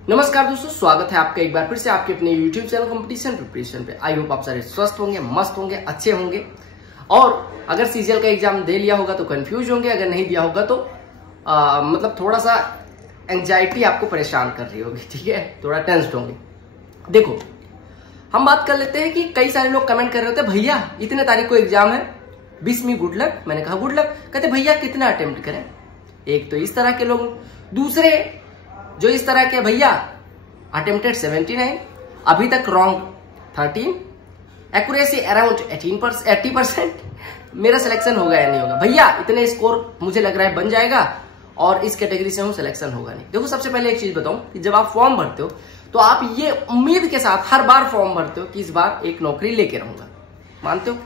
नमस्कार दोस्तों, स्वागत है आपका एक बार फिर से आपके अपने YouTube चैनल कंपटीशन प्रिपरेशन पे। आई होप आप सारे स्वस्थ होंगे, मस्त होंगे, अच्छे होंगे। और अगर सीजीएल का एग्जाम दे लिया होगा तो कंफ्यूज होंगे, अगर नहीं दिया होगा तो मतलब थोड़ा सा एंजाइटी आपको परेशान कर रही होगी, ठीक है, थोड़ा टेंस्ड होंगे। देखो, हम बात कर लेते हैं कि कई सारे लोग कमेंट कर रहे होते हैं, भैया इतने तारीख को एग्जाम है, विश मी गुड लक। मैंने कहा गुड लक। कहते भैया कितना अटेम्प्ट करें। एक तो इस तरह के लोग, दूसरे जो इस तरह के, भैया अटेम्प्टेड 79, अभी तक रॉन्ग 13, एक्यूरेसी अराउंड 80%, मेरा सिलेक्शन होगा या नहीं होगा। भैया इतने स्कोर मुझे लग रहा है बन जाएगा और इस कैटेगरी से हूं, सिलेक्शन होगा नहीं। देखो, सबसे पहले एक चीज बताऊं कि जब आप फॉर्म भरते हो तो आप ये उम्मीद के साथ हर बार फॉर्म भरते हो कि इस बार एक नौकरी लेके रहूंगा, मानते हो।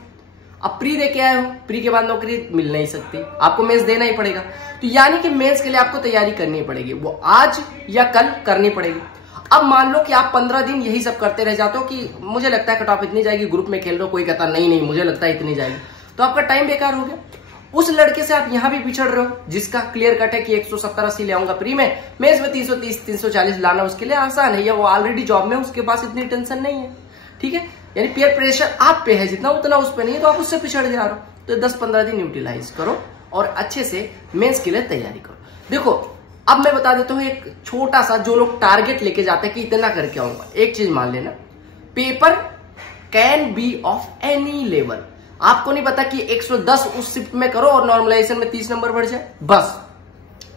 अब प्री दे के आए हो, प्री के बाद नौकरी मिल नहीं सकती, आपको मेंस देना ही पड़ेगा। तो यानी कि मेंस के लिए आपको तैयारी करनी पड़ेगी, वो आज या कल करनी पड़ेगी। अब मान लो कि आप 15 दिन यही सब करते रह जाते हो कि मुझे लगता है कट ऑफ इतनी जाएगी, ग्रुप में खेल रहे हो, कोई कहता नहीं मुझे लगता है इतनी जाएगी, तो आपका टाइम बेकार हो गया। उस लड़के से आप यहां भी पिछड़ रहे हो जिसका क्लियर कट है कि 170-80 ले आऊंगा प्री में, मेंस में 330-340 लाना उसके लिए आसान है, या वो ऑलरेडी जॉब में, उसके पास इतनी टेंशन नहीं है, ठीक है। यानी पीयर प्रेशर आप पे है जितना, उतना उस पे नहीं है, तो आप उससे पिछड़ जा रहे हो। तो 10-15 दिन यूटिलाइज करो और अच्छे से मेंस के लिए तैयारी करो। देखो, अब मैं बता देता हूं एक छोटा सा, जो लोग टारगेट लेके जाते हैं कि इतना करके आऊंगा, एक चीज मान लेना, paper can be of any level. आपको नहीं पता कि 110 उस शिफ्ट में करो और नॉर्मलाइजेशन में 30 नंबर बढ़ जाए, बस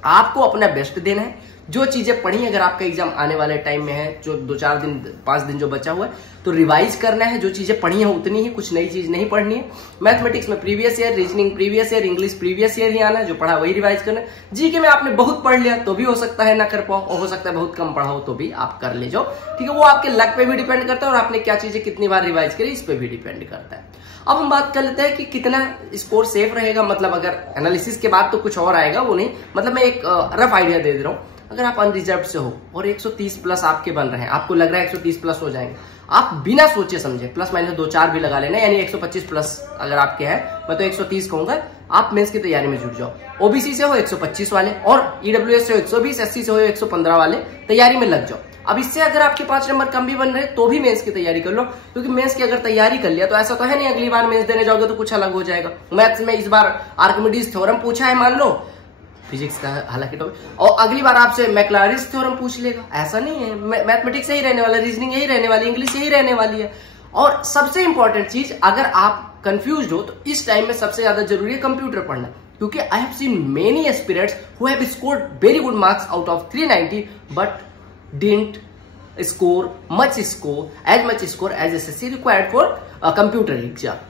आपको अपना बेस्ट देना है। जो चीजें पढ़ी, अगर आपका एग्जाम आने वाले टाइम में है, जो 2-4 दिन 5 दिन जो बचा हुआ है, तो रिवाइज करना है। जो चीजें पढ़ी है उतनी ही, कुछ नई चीज नहीं पढ़नी है। मैथमेटिक्स में previous year, reasoning previous year, English previous year ही आना है, जो पढ़ा वही रिवाइज करना है। जीके में आपने बहुत पढ़ लिया तो भी हो सकता है ना कर पाओ, और हो सकता है बहुत कम पढ़ा हो तो भी आप कर ले जाओ, ठीक है। वो आपके लक पे भी डिपेंड करता है और आपने क्या चीजें कितनी बार रिवाइज करी इस पे भी डिपेंड करता है। अब हम बात कर लेते हैं कि कितना स्कोर सेफ रहेगा। मतलब अगर एनालिसिस के बाद तो कुछ और आएगा, वो नहीं, मतलब मैं एक रफ आइडिया दे रहा हूं। अगर आप अनरिजर्व से हो और 130 प्लस आपके बन रहे हैं, आपको लग रहा है 130 प्लस हो जाएंगे, आप बिना सोचे समझे प्लस माइनस 2-4 भी लगा लेना, यानी 125 प्लस अगर आपके हैं, मैं तो 130 कहूंगा, आप मेंस की तैयारी में जुट जाओ। ओबीसी से हो 125 वाले, और ईडब्ल्यूएस से हो 120, एससी से हो 115 वाले, तैयारी में लग जाओ। अब इससे अगर आपके 5 नंबर कम भी बन रहे तो भी मेंस की तैयारी कर लो, क्योंकि मेंस की अगर तैयारी कर लिया तो ऐसा तो है नहीं अगली बार मेंस देने जाओगे तो कुछ अलग हो जाएगा। मैथ्स में इस बार आर्किमिडीज थ्योरम पूछा है मान लो, फिजिक्स का हालांकि टॉपिक, और अगली बार आपसे मैक्लॉरिस थ्योरम पूछ लेगा, ऐसा नहीं है। मैथमेटिक्स यही रहने वाला, रीजनिंग यही रहने वाली, इंग्लिश यही रहने वाली है। और सबसे इंपॉर्टेंट चीज, अगर आप कंफ्यूज हो तो इस टाइम में सबसे ज्यादा जरूरी है कंप्यूटर पढ़ना, क्योंकि I have seen many aspirants who have scored very good marks out of 390 but didn't score much score as SSC required for computer exam.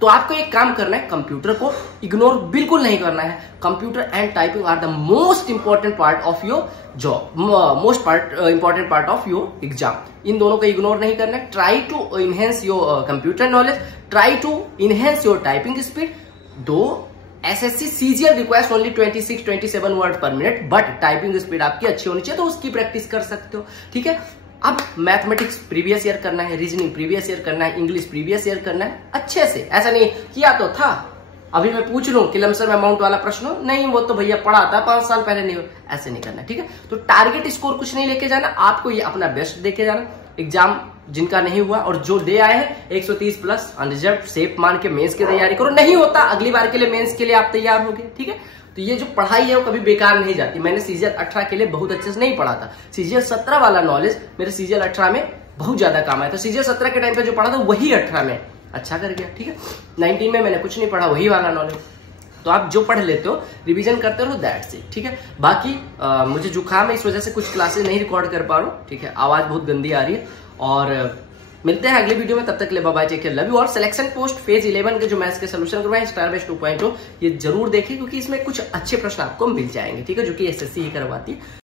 तो आपको एक काम करना है, कंप्यूटर को इग्नोर बिल्कुल नहीं करना है। Computer and typing are the most important part of your job, most important part of your exam. इन दोनों को इग्नोर नहीं करना है। Try to enhance your computer knowledge, try to enhance your typing speed. दो SSC CGL requires only 26-27 word per minute, but typing speed आपकी अच्छी होनी चाहिए, तो उसकी प्रैक्टिस कर सकते हो, ठीक है। अब मैथमेटिक्स प्रीवियस ईयर करना है, रीजनिंग प्रीवियस ईयर करना है, इंग्लिश प्रीवियस ईयर करना है अच्छे से। ऐसा नहीं किया तो था, अभी मैं पूछ लूं कि लमसम अमाउंट वाला प्रश्न हो, नहीं वो तो भैया पढ़ा था 5 साल पहले, नहीं हो, ऐसे नहीं करना, ठीक है। तो टारगेट स्कोर कुछ नहीं लेके जाना, आपको ये अपना बेस्ट देके जाना। एग्जाम जिनका नहीं हुआ और जो दे आए हैं 130 प्लस अनरिजर्व सेफ मान के मेंस की तैयारी करो। नहीं होता अगली बार के लिए मेंस के लिए आप तैयार हो गए, ठीक है। तो ये जो पढ़ाई है वो कभी बेकार नहीं जाती। मैंने सीजीएल 18 के लिए बहुत अच्छे से नहीं पढ़ा था, सीजीएल 17 वाला नॉलेज मेरे सीजीएल 18 में बहुत ज्यादा काम आया। तो सीजीएल 17 के टाइम पे जो पढ़ा था वही 18 में अच्छा कर गया, ठीक है। 19 में मैंने कुछ नहीं पढ़ा, वही वाला नॉलेज। तो आप जो पढ़ लेते हो रिवीजन करते रहो, दैट्स इट, ठीक है। बाकी मुझे जुकाम है, इस वजह से कुछ क्लासेस नहीं रिकॉर्ड कर पा रहा हूँ, ठीक है। आवाज बहुत गंदी आ रही है, और मिलते हैं अगले वीडियो में, तब तक के लिए bye bye, take care, love you. और सिलेक्शन पोस्ट फेज 11 के जो मैथ्स के सोल्यूशन करवाए स्टार बेस 2.0, ये जरूर देखें, क्योंकि इसमें कुछ अच्छे प्रश्न आपको मिल जाएंगे, ठीक है, जो कि एसएससी ही करवाती है।